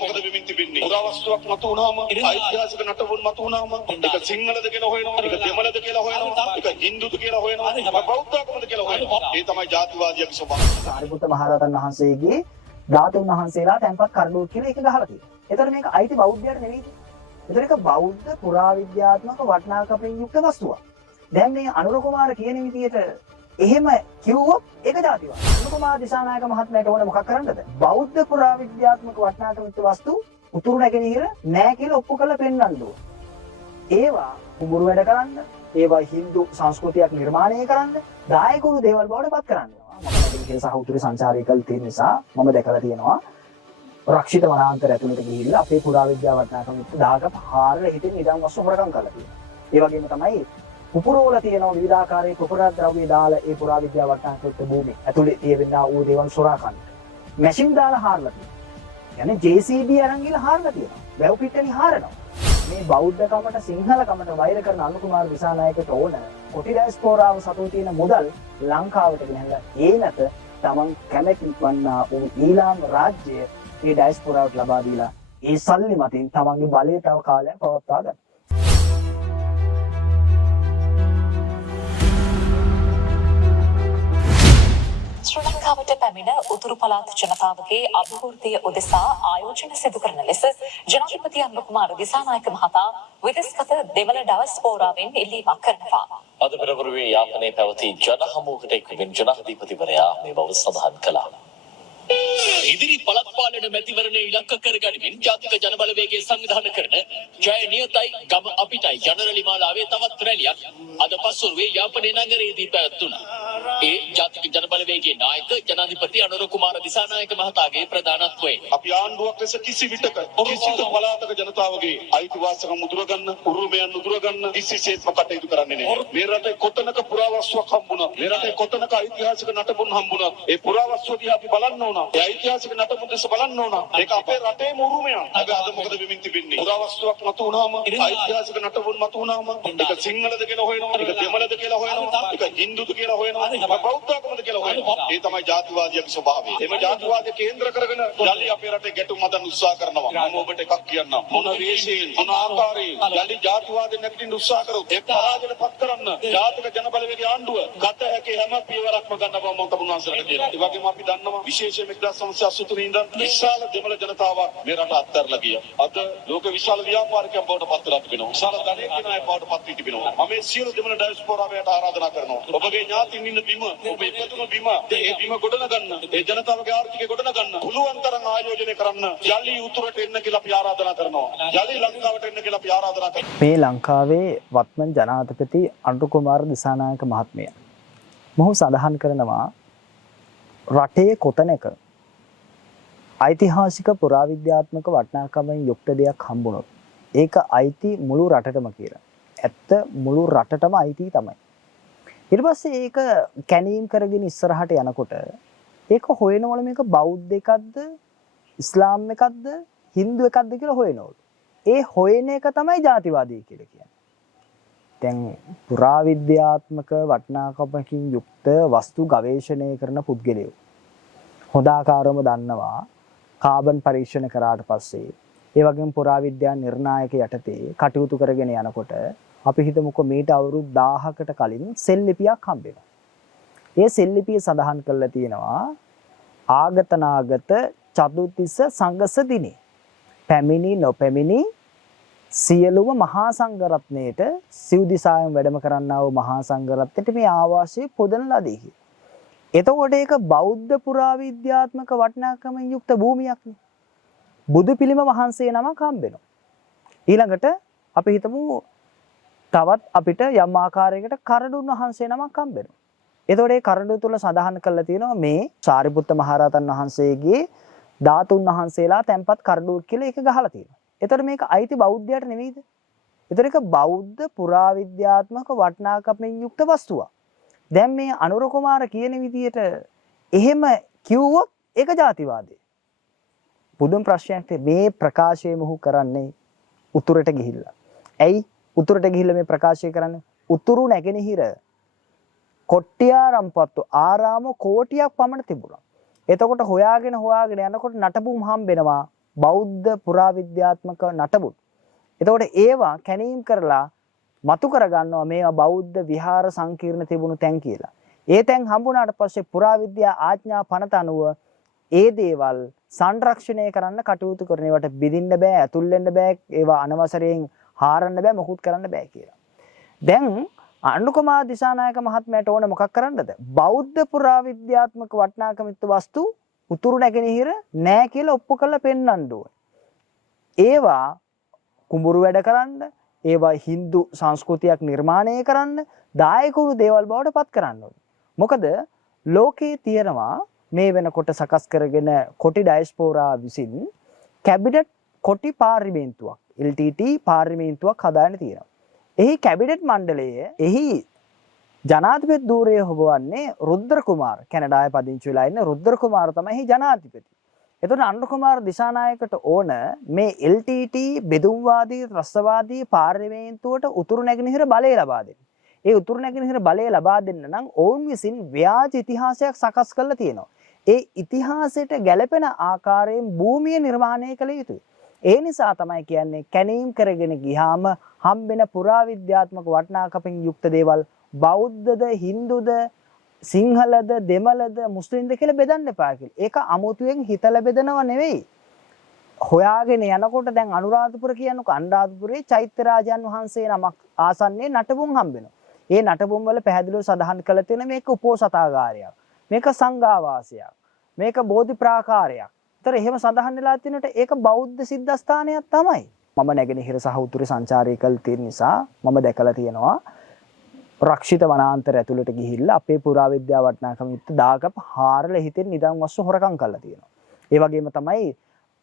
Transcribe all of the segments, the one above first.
මොකද වෙමින් තිබෙන්නේ? පුරාවස්තුවක් මතු වුණාම ඓතිහාසික නටබුන් මතු වුණාම ඒක සිංහලද කියලා හොයනවා, ඒක දෙමළද කියලා හොයනවා, ඒක හින්දුද කියලා හොයනවා, ඒක බෞද්ධකමද කියලා හොයනවා. ඒ තමයි ජාතිවාදියාගේ ස්වභාවය. සාරිපුත්ත මහරහතන් වහන්සේගේ ධාතුන් වහන්සේලා තැන්පත් කරඬුවක් කියලා ඒක ගහලා තියෙනවා. ඒතර මේක අයිති බෞද්ධයට නෙවෙයි. ඒතර ඒක බෞද්ධ පුරාවිද්‍යාත්මක වටිනාකමෙන් යුක්ත වස්තුවක්. දැන් මේ අනුර කුමාර කියන විදිහට එහෙම කිව්වොත් ඒක ජාතිවාද. අනුර කුමාර දිසානායක මහත්මයාට ඕනේ මොකක් කරන්නද? බෞද්ධ පුරාවිද්‍යාත්මක වටිනාකම යුක්ත වස්තු උතුරු නැගෙනහිර නෑ කියලා ඔප්පු කරලා පෙන්වන්න ඕන. ඒවා කුඹුරු වැඩ කරන්න, ඒවා හින්දු සංස්කෘතියක් නිර්මාණය කරන්න, දායකුණු දේවල් බවට පත් කරන්න. මම නැගෙනහිර සහ උතුරේ සංචාරය කළ තියෙන නිසා මම දැකලා තියෙනවා රක්ෂිත වනාන්තර ඇතුළට ගිහිල්ලා අපේ පුරාවිද්‍යාව වටිනාකම යුක්ත දාගප හාරල හිටින් ඉඩම් වස්තු හොරකම් කරලා තියෙනවා. ඒ වගේම තමයි කුපුරවල තියෙන විවිධාකාරයේ කුපුරා ද්‍රව්‍ය දාලා ඒ පුරාවිද්‍යාව වටිනාකම යුක්ත භූමිය ඇතුළේ තියෙනා ඌ දේවල් සොරා ගන්න. මැෂින් දාලා හාරලා තියෙනවා. يعني JCB අරන් ගිහලා හාරලා තියෙනවා. වැව් පිටණි හාරනවා. මේ බෞද්ධකමට සිංහලකමට වෛර කරන අනුකුමාර දිසානායකට ඕන කොටි ඩයස්පෝරාව සතුව තියෙන මුදල් ලංකාවට ගෙනහැල්ලා ඒ නැත තමන් කැමැති වන්නා වූ ඊළාම් රාජ්‍ය ඒ ඩයස්පෝරාවට ලබා දීලා ඒ සල්ලි මතින් තමන්ගේ බලය තව කාලයක් පවත්වා ගන්න. ශ්‍රී ලංකාවට පැමිණ උතුරු පළාත් ජනතාවගේ අභිවෘද්ධිය උදෙසා ආයෝජන සිදු කරන ලෙස ජනාධිපති අනුකුමාර දිසානායක මහතා විදෙස්ගත දෙමළ ඩයස්පෝරාවෙන් ඉල්ලීමක් කරනවා. අද පෙරවරුවේ යාපනයේ පැවති ජනහමුවකට එක්වමින් ජනාධිපතිවරයා මේ බව සඳහන් කළා. ඉදිරි පළාත් පාලන මැතිවරණය ඉලක්ක කරගනිමින් ජාතික ජනබලවේගය සංවිධානය කරන ජය නියතයි ගම අපිටයි ජනරලි මාලාවේ තවත් රැලියක් අද පස්වරුවේ යාපනයේ නගරයේදී පැවැත්වුණා. ඒ ජාතික ජනබලවේගයේ නායක ජනාධිපති අනුර කුමාර දිසානායක මහතාගේ ප්‍රධානත්වයෙන් අපි ආණ්ඩුවක් ලෙස කිසි විටක කිසිදු පළාතක ජනතාවගේ අයිතිවාසිකම් උදුරගන්න, උරුමයන් උදුරගන්න කිසිසේත්ම කටයුතු කරන්නේ නැහැ. මේ රටේ කොතනක පුරාවස්තුවක් හම්බුණා, මේ රටේ කොතනක ඓතිහාසික නටබුන් හම්බුණා, ඒ පුරාවස්තුව දිහා අපි බලන්න ඕන. ඒ ඓතිහාසික නටබුන් දිහා බලන්න ඕන. ඒක අපේ රටේම උරුමයක්. හැබැයි අද මොකද වෙමින් තිබෙන්නේ? පුරාවස්තුවක් මතු වුණාම, ඓතිහාසික නටබුන් මතු වුණාම ඒක සිංහලද කියලා හොයනවා, ඒක දෙමළද කියලා හොයනවා, ඒක හින්දුද කියලා හොයනවා, ඒක බෞද්ධකමද කියලා හොයනවා. ඒ තමයි ජාතිවාදියාගේ ස්වභාවය. එම ජාතිවාදය කේන්ද්‍ර කරගෙන යලි අපේ රටේ ගැටුම් හදන්න උත්සාහ කරනවා. මම ඔබට එකක් කියන්නම්. මොන වේශයෙන්, මොන ආකාරයෙන් යලි ජාතිවාදය නැගිටින්න උත්සාහ කරොත් ඒ පරාජයට පත් කරන්න ජාතික ජනබලවේගයේ ආණ්ඩුව ගත හැකි හැම පියවරක්ම ගන්න බව මම තමුන්වහන්සේලාට කියනවා. ඒ වගේම අපි දන්නවා විශේෂයෙන් 1983 ඉඳන් විශාල දෙමළ ජනතාවක් මේ රට අත්හැරලා ගියා. අද ලෝක විශාල ව්‍යාපාරිකයන් බවට පත් වෙලා තිබෙනවා. විශාල ධනයක් ගෙන අය බවට පත් වී තිබෙනවා. මම මේ සියලු දෙමළ ඩයස්පෝරාවට ආරාධනා කරනවා. ඔබගේ ඥාතීන් ඉන්න බිම, ඔබ ඉපදුණු බිම, ඒ බිම ගොඩනගන්න, ඒ ජනතාවගේ ආර්ථිකය ගොඩනගන්න පුළුවන් තරම් ආයෝජනය කරන්න යලි උතුරට එන්න කියලා අපි ආරාධනා කරනවා. යලි ලංකාවට එන්න කියලා අපි ආරාධනා කරනවා. මේ ලංකාවේ වත්මන් ජනාධිපති අනුර කුමාර දිසානායක මහත්මයා මොහු සඳහන් කරනවා රටේ කොතැනක ඓතිහාසික පුරාවිද්‍යාත්මක වටිනාකමෙන් යුක්ත දෙයක් හම්බුනොත් ඒක අයිති මුළු රටටම කියලා. ඇත්ත මුළු රටටම අයිති තමයි. ඊට පස්සේ ඒක කැණීම් කරගෙන ඉස්සරහට යනකොට ඒක හොයනවල මේක බෞද්ධ එකක්ද, ඉස්ලාම් එකක්ද, හින්දු එකක්ද කියලා හොයනවලු. ඒ හොයන එක තමයි ජාතිවාදී කියලා කියන්නේ. දැන් පුරාවිද්‍යාත්මක වටිනාකමකින් යුක්ත වස්තු ගවේෂණය කරන පුද්ගලයෝ හොඳ ආකාරවම දන්නවා කාබන් පරීක්ෂණ කරාට පස්සේ ඒ වගේම පුරාවිද්‍යා නිර්ණායක යටතේ කටයුතු කරගෙන යනකොට අපි හිතමුකෝ මීට අවුරුදු 1000කට කලින් සෙල් ලිපියක් හම්බෙනවා. ඒ සෙල් ලිපිය සඳහන් කරලා තියෙනවා ආගතනාගත චතුතිස්ස සංගස දිනේ පැමිණි නොපැමිණි සියලුම මහා සංඝරත්නයේට සිව් දිසාවෙන් වැඩම කරන්නා වූ මහා සංඝරත්නයට මේ ආවාසය පොදන ලදී. එතකොට ඒක බෞද්ධ පුරාවිද්‍යාත්මක වටිනාකමෙන් යුක්ත භූමියක්නේ. බුදු පිළිම වහන්සේ නමක් හම්බෙනවා. ඊළඟට අපි හිතමු තවත් අපිට යම් ආකාරයකට කරඬුන් වහන්සේ නමක් හම්බෙනවා. එතකොට මේ කරඬු තුල සඳහන් කරලා තියෙනවා මේ සාරිපුත්ත මහරහතන් වහන්සේගේ ධාතුන් වහන්සේලා තැන්පත් කරඬුවක් කියලා ඒක ගහලා තියෙනවා. එතකොට මේක අයිති බෞද්ධයට නෙවෙයිද? එතකොට ඒක බෞද්ධ පුරාවිද්‍යාත්මක වටිනාකමෙන් යුක්ත වස්තුවක්. දැන් මේ අනුර කුමාර කියන විදිහට එහෙම කිව්වොත් ඒක ජාතිවාදී. පුදුම ප්‍රශ්නයක් මේ ප්‍රකාශය මොහු කරන්නේ උතුරට ගිහිල්ලා. ඇයි උතුරට ගිහිල්ලා මේ ප්‍රකාශය කරන්නේ? උතුරු නැගෙනහිර කොට්ටියාරම්පත්තු ආරාම කෝටියක් පමණ තිබුණා. එතකොට හොයාගෙන යනකොට නටබුම් හම්බෙනවා බෞද්ධ පුරාවිද්‍යාත්මක නටබුන්. එතකොට ඒවා කැණීම් කරලා මතු කරගන්නවා මේවා බෞද්ධ විහාර සංකීර්ණ තිබුණු තැන් කියලා. ඒ තැන් හම්බුණාට පස්සේ පුරාවිද්‍යා ආඥා පනත අනුව ඒ දේවල් සංරක්ෂණය කරන්න කටයුතු කරන ඒවට බිඳින්න බෑ, ඇතුල් වෙන්න බෑ, ඒවා අනවසරයෙන් හාරන්න බෑ, මොකුත් කරන්න බෑ කියලා. දැන් අනුකුමාර දිසානායක මහත්මයාට ඕන මොකක් කරන්නද? බෞද්ධ පුරාවිද්‍යාත්මක වටිනාකම යුක්ත වස්තු උතුරු නැගෙනහිර නෑ කියලා ඔප්පු කරලා පෙන්වන්න ඕනේ. ඒවා කුඹුරු වැඩ කරන්න, ඒවා Hindu සංස්කෘතියක් නිර්මාණය කරන්න, දායකුණු දේවල් බවට පත් කරන්න ඕනේ. මොකද ලෝකේ තියෙනවා මේ වෙනකොට සකස් කරගෙන කොටි ඩයස්පෝරා විසින් කැබිනට් කොටි පාර්ලිමේන්තුවක් LTT පාර්ලිමේන්තුවක් හදාගෙන තියෙනවා. එහි කැබිනට් මණ්ඩලයේ එහි ජනාධිපති ධූරය හොබවන්නේ රුද්‍ර කුමාර. කැනඩාවේ පදිංචි වෙලා ඉන්න රුද්‍ර කුමාර තමයි එහි ජනාධිපති. එතකොට අනුකුමාර දිසානායකට ඕන මේ LTT බෙදුම්වාදී ත්‍රස්තවාදී පාර්ලිමේන්තුවට උතුරු නැගෙනහිර බලය ලබා දෙන්න. ඒ උතුරු නැගෙනහිර බලය ලබා දෙන්න නම් ඔවුන් විසින් ව්‍යාජ ඉතිහාසයක් සකස් කරලා තියෙනවා. ඒ ඉතිහාසයට ගැළපෙන ආකාරයෙන් භූමිය නිර්මාණය කළ යුතුයි. ඒ නිසා තමයි කියන්නේ කැණීම් කරගෙන ගියාම හම්බෙන පුරාවිද්‍යාත්මක වටිනාකමින් යුක්ත දේවල් බෞද්ධද, හින්දුද, සිංහලද, දෙමළද, මුස්ලිම්ද කියලා බෙදන්න එපා කියලා. ඒක අමුතුවෙන් හිතලා බෙදනව නෙවෙයි. හොයාගෙන යනකොට දැන් අනුරාධපුර කියනකො අනුරාධපුරේ චෛත්‍ය රාජයන් වහන්සේ නමක් ආසන්නයේ නටබුන් හම්බෙනවා. ඒ නටබුන් වල පැහැදිලිව සඳහන් කළ තියෙන මේක උපෝසථාගාරයක්. මේක සංඝාවාසයක්. මේක බෝධි ප්‍රාකාරයක්. ඒතර එහෙම සඳහන් වෙලා තිනට ඒක බෞද්ධ සිද්ධාස්ථානයක් තමයි. මම නැගෙනහිර සහ උතුරේ සංචාරය කළ තියෙන නිසා මම දැකලා තියෙනවා රක්ෂිත වනාන්තර ඇතුළට ගිහිල්ලා අපේ පුරාවිද්‍යා වටිනාකම යුක්ත දාගප හාරලා හිතෙන් නිදන් වස්තු හොරකම් කරලා තියෙනවා. ඒ වගේම තමයි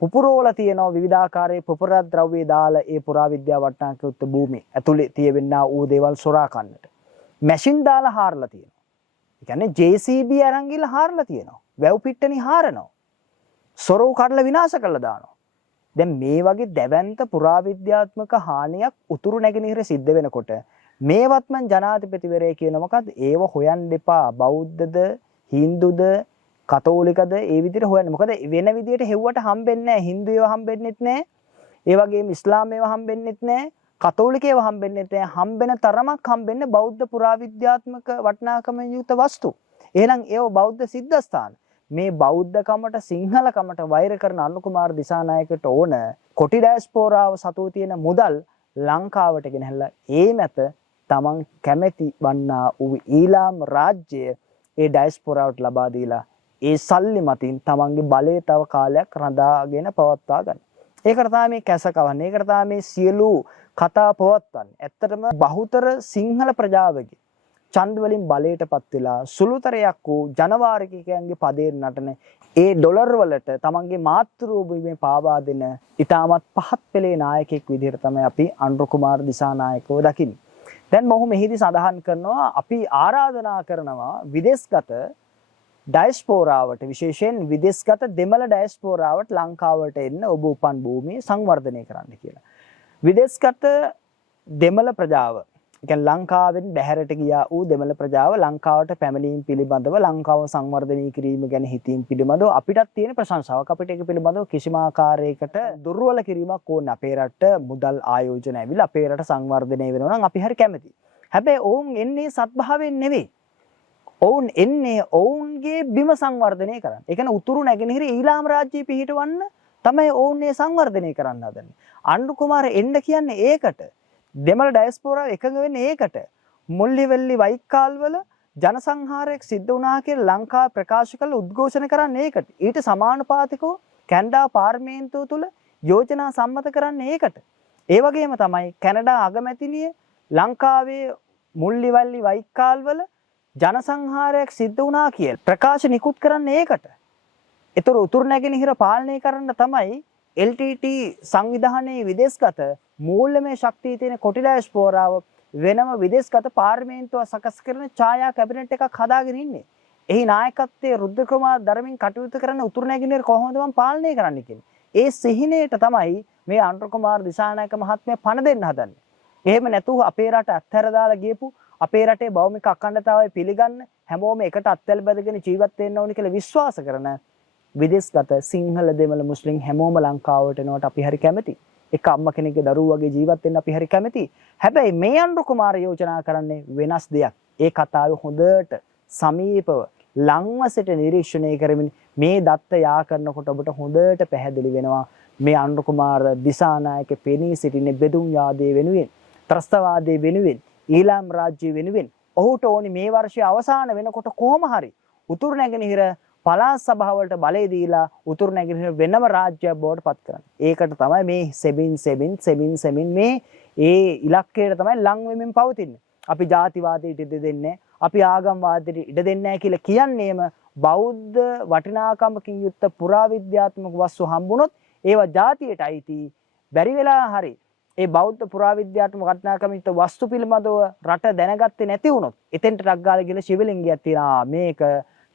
පුපුරෝල තියෙනවා විවිධාකාරයේ පුපුර ද්‍රව්‍ය දාලා ඒ පුරාවිද්‍යා වටිනාකම යුක්ත භූමිය ඇතුළේ තියෙවෙනා ඌ දේවල් සොරා කන්නට. මැෂින් දාලා හාරලා තියෙනවා. ඒ කියන්නේ JCB අරන් ගිහලා හාරලා තියෙනවා. වැව් පිට්ටනි හාරනවා. සොරව කඩලා විනාශ කරලා දානවා. දැන් මේ වගේ දැවැන්ත පුරාවිද්‍යාත්මක හානියක් උතුරු නැගෙනහිර සිද්ධ වෙනකොට මේවත්මන් ජනාධිපතිවරයා කියන මොකද්ද? ඒව හොයන්න එපා. බෞද්ධද, හින්දුද, කතෝලිකද ඒ විදිහට හොයන්න. මොකද වෙන විදිහට හෙව්වට හම්බෙන්නේ නැහැ. හින්දු ඒවා හම්බෙන්නෙත් නැහැ. ඒ වගේම ඉස්ලාම් ඒවා හම්බෙන්නෙත් නැහැ. කතෝලික ඒවා හම්බෙන්නෙත් නැහැ. හම්බෙන තරමක් හම්බෙන්නේ බෞද්ධ පුරාවිද්‍යාත්මක වටිනාකම යුක්ත වස්තු. එහෙනම් ඒව බෞද්ධ සිද්ධාස්ථාන. මේ බෞද්ධකමට සිංහලකමට වෛර කරන අනුකුමාර දිසානායකට ඕන කොටි ඩයස්පෝරාව සතුව තියෙන මුදල් ලංකාවට ගෙනහැල්ලා ඒ මැත තමන් කැමැති වන්නා වූ ඊළාම් රාජ්‍ය ඒ ඩයස්පෝරාවට ලබා දීලා ඒ සල්ලි මතින් තමන්ගේ බලය තව කාලයක් රඳාගෙන පවත්වා ගන්න. ඒකට තමයි මේ කැසකවන්නේ. ඒකට තමයි මේ සියලු කතා පවත්වන්නේ. ඇත්තටම බහුතර සිංහල ප්‍රජාවගේ ඡන්ද වලින් බලයටපත් වෙලා සුළුතරයක් වූ ජනවාරිකයන්ගේ පදේ නටන ඒ ඩොලර් වලට තමන්ගේ මාතෘ භූමියේ පාවා දෙන ඉතාමත් පහත් පෙළේ නායකයෙක් විදිහට තමයි අපි අනුරකුමාර දිසානායකව දකින්නේ. දැන් මොහු මෙහිදී සඳහන් කරනවා අපි ආරාධනා කරනවා විදේශගත ඩයස්පෝරාවට විශේෂයෙන් විදේශගත දෙමළ ඩයස්පෝරාවට ලංකාවට එන්න ඔබ උපන් භූමිය සංවර්ධනය කරන්න කියලා. විදේශගත දෙමළ ප්‍රජාව කියන්නේ ලංකාවෙන් බැහැරට ගියා වූ දෙමළ ප්‍රජාව ලංකාවට පැමිණීම පිළිබඳව ලංකාව සංවර්ධනය කිරීම ගැන හිතීම පිළිබඳව අපිටත් තියෙන ප්‍රශංසාවක්. අපිට ඒක පිළිබඳව කිසිම ආකාරයකට දුර්වල කිරීමක් ඕනේ. අපේ රට මුදල් ආයෝජන ඇවිල්ලා අපේ රට සංවර්ධනය වෙනවා නම් අපි හරි කැමතියි. හැබැයි ඔවුන් එන්නේ සත්භාවයෙන් නෙවෙයි. ඔවුන් එන්නේ ඔවුන්ගේ බිම සංවර්ධනය කරන්න. ඒ කියන්නේ උතුරු නැගෙනහිර ඊළාම් රාජ්‍ය පිහිටවන්න තමයි ඔවුන් මේ සංවර්ධනය කරන්න හදන්නේ. අනුකුමාර එන්න කියන්නේ ඒකට. දෙමළ ඩයස්පෝරාව එකඟ වෙන්නේ ඒකට. මුල්ලිවැල්ලි වයිකාල්වල ජනසංහාරයක් සිද්ධ වුණා කියලා ලංකාව ප්‍රකාශ කළ උද්ඝෝෂණ කරන්නේ ඒකට. ඊට සමානුපාතිකව කැනඩා පාර්ලිමේන්තුව තුල යෝජනා සම්මත කරන්නේ ඒකට. ඒ වගේම තමයි කැනඩා අගමැතිනිය ලංකාවේ මුල්ලිවැල්ලි වයිකාල්වල ජනසංහාරයක් සිද්ධ වුණා කියලා ප්‍රකාශ නිකුත් කරන්නේ ඒකට. ඒතර උතුරු නැගෙනහිර පාලනය කරන්න තමයි LTT සංවිධානයේ විදේශගත මූල්‍යමය ශක්තිය තියෙන කොටි ඩයස්පෝරාව වෙනම විදේශගත පාර්ලිමේන්තුව සකස් කරන ඡායා කැබිනට් එකක් හදාගෙන ඉන්නේ. එහි නායකත්වයේ රුද්‍ර කුමාර ධර්මින් කටයුතු කරන උතුරු නැගෙනහිර කොහොමද මම පාලනය කරන්න කියන්නේ. ඒ සිහිනයට තමයි මේ අනුර කුමාර දිසානායක මහත්මයා පණ දෙන්න හදන්නේ. එහෙම නැතුව අපේ රට අත්හැර දාලා ගියපු අපේ රටේ භෞමික අඛණ්ඩතාවය පිළිගන්න හැමෝම එකට අත්වැල් බැඳගෙන ජීවත් වෙන්න ඕනි කියලා විශ්වාස කරන විදේශගත සිංහල දෙමළ මුස්ලිම් හැමෝම ලංකාවට එනවට අපි හරි කැමතියි. එක අම්ම කෙනෙක්ගේ දරුවෝ වගේ ජීවත් වෙන්න අපි හරි කැමතියි. හැබැයි මේ අනුර කුමාර යෝජනා කරන්නේ වෙනස් දෙයක්. ඒ කතාව හොඳට සමීපව ලංව සිට නිරීක්ෂණය කරමින් මේ දත්ත යා කරනකොට ඔබට හොඳට පැහැදිලි වෙනවා මේ අනුර කුමාර දිසානායක පෙනී සිටින බෙදුම් යාදයේ වෙනුවෙන් ත්‍රස්තවාදයේ වෙනුවෙන් ඊළාම් රාජ්‍ය වෙනුවෙන් ඔහුට ඕනි මේ වර්ෂයේ අවසාන වෙනකොට කොහොම හරි උතුරු නැගෙනහිර පළාත් සභාවලට බලය දීලා උතුරු නැගෙනහිර වෙනම රාජ්‍යයක් බවට පත් කරන්නේ. ඒකට තමයි මේ සෙමින් මේ ඒ ඉලක්කයට තමයි ලං වෙමින් පවතින්නේ. අපි ජාතිවාදයට ඉඩ දෙන්නේ, අපි ආගම්වාදයට ඉඩ දෙන්නේ නැහැ කියලා කියන්නේම බෞද්ධ වටිනාකමකින් යුක්ත පුරාවිද්‍යාත්මක වස්තු හම්බුනොත් ඒවා ජාතියට අයිති. බැරි වෙලා හරි ඒ බෞද්ධ පුරාවිද්‍යාත්මක වටිනාකමින් යුක්ත වස්තු පිළිබඳව රට දැනගත්තේ නැති වුණොත් එතෙන්ට රග්ගාල කියලා ශිවලිංගයක් තියෙනවා. මේක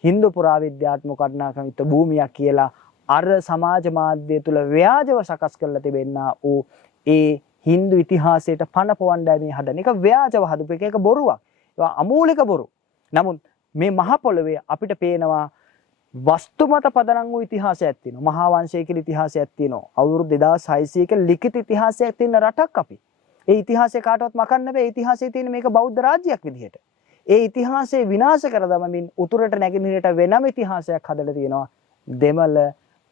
හින්දු පුරාවිද්‍යාත්මක වටිනාකම් යුක්ත භූමියක් කියලා අර සමාජ මාධ්‍ය තුල ව්‍යාජව සකස් කරලා තිබෙනා ඌ ඒ හින්දු ඉතිහාසයට පණ පොවන්නයි මේ හදන එක. ව්‍යාජව හදපු එක බොරුවක්. ඒවා අමූලික බොරු. නමුත් මේ මහ පොළවේ අපිට පේනවා වස්තු මත පදනම් වූ ඉතිහාසයක් තියෙනවා. මහා වංශය කියලා ඉතිහාසයක් තියෙනවා. අවුරුදු 2600ක ලිඛිත ඉතිහාසයක් තියෙන රටක් අපි. ඒ ඉතිහාසය කාටවත් මකන්න බෑ. ඉතිහාසයේ තියෙන මේක බෞද්ධ රාජ්‍යයක් විදිහට. ඒ ඉතිහාසය විනාශ කර දමමින් උතුරට නැගෙනහිරට වෙනම ඉතිහාසයක් හදලා තියෙනවා දෙමළ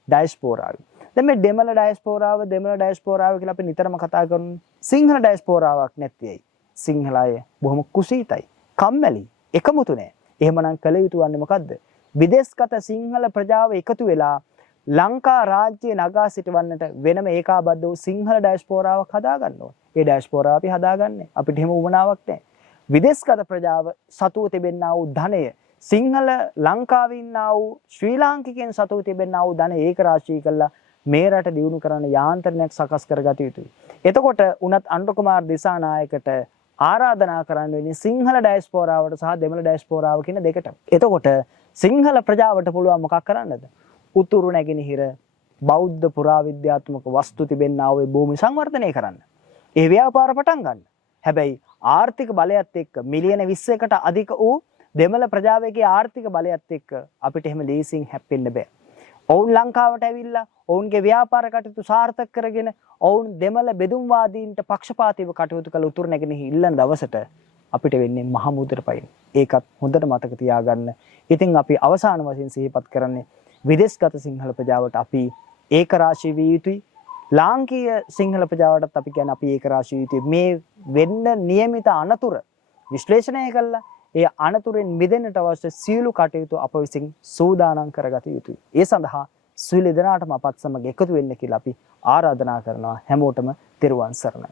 ඩයස්පෝරාව. දැන් මේ දෙමළ ඩයස්පෝරාව කියලා අපි නිතරම කතා කරන්නේ. සිංහල ඩයස්පෝරාවක් නැති ඇයි? සිංහල අය බොහොම කුසීතයි, කම්මැලි, එකමුතු නැහැ. එහෙමනම් කළ යුතු වන්නේ මොකද්ද? විදේශගත සිංහල ප්‍රජාව එකතු වෙලා ලංකා රාජ්‍යයේ නගා සිටවන්නට වෙනම ඒකාබද්ධ වූ සිංහල ඩයස්පෝරාවක් හදාගන්න ඕනේ. ඒ ඩයස්පෝරාව අපි හදාගන්නේ. අපිට එහෙම උවමනාවක් නැහැ. විදේශගත ප්‍රජාව සතුව තිබෙනා වූ ධනය සිංහල ලංකාවේ ඉන්නා වූ ශ්‍රී ලාංකිකයන් සතුව තිබෙනා වූ ධනය ඒක රාශී කළා මේ රට දියුණු කරන යාන්ත්‍රණයක් සකස් කරගත යුතුයි. එතකොට උනත් අනුර කුමාර දිසානායකට ආරාධනා කරන්න වෙන්නේ සිංහල ඩයස්පෝරාවට සහ දෙමළ ඩයස්පෝරාව කියන දෙකට. එතකොට සිංහල ප්‍රජාවට පුළුවන් මොකක් කරන්නද? උතුරු නැගෙනහිර බෞද්ධ පුරාවිද්‍යාත්මක වස්තු තිබෙනා වූ භූමි සංවර්ධනය කරන්න. ඒ ව්‍යාපාර පටන් ගන්න. හැබැයි ආර්ථික බලයත් එක්ක මිලියන 20කට අධික වූ දෙමළ ප්‍රජාවගේ ආර්ථික බලයත් එක්ක අපිට එහෙම ලීසින් හැප්පෙන්න බෑ. ඔවුන් ලංකාවට ඇවිල්ලා ඔවුන්ගේ ව්‍යාපාර කටයුතු සාර්ථක කරගෙන ඔවුන් දෙමළ බෙදුම්වාදීන්ට පක්ෂපාතීව කටයුතු කළ උතුරු නැගෙනහිර ඉල්ලන දවසට අපිට වෙන්නේ මහ මුදට පයින්. ඒකත් හොඳට මතක තියාගන්න. ඉතින් අපි අවසාන වශයෙන් සිහිපත් කරන්නේ විදේශගත සිංහල ප්‍රජාවට අපි ඒක රාශී විය යුතුයි. ලාංකීය සිංහල ප්‍රජාවටත් අපි කියන්නේ අපි ඒක රාශී යුතුයි. මේ වෙන්න නියමිත අනතුර විශ්ලේෂණය කළා ඒ අනතුරෙන් මිදෙන්නට අවශ්‍ය සියලු කටයුතු අප විසින් සූදානම් කරගත යුතුයි. ඒ සඳහා සියලු දෙනාටම අපත් සමග එකතු වෙන්න කියලා අපි ආරාධනා කරනවා. හැමෝටම තෙරුවන් සරණයි.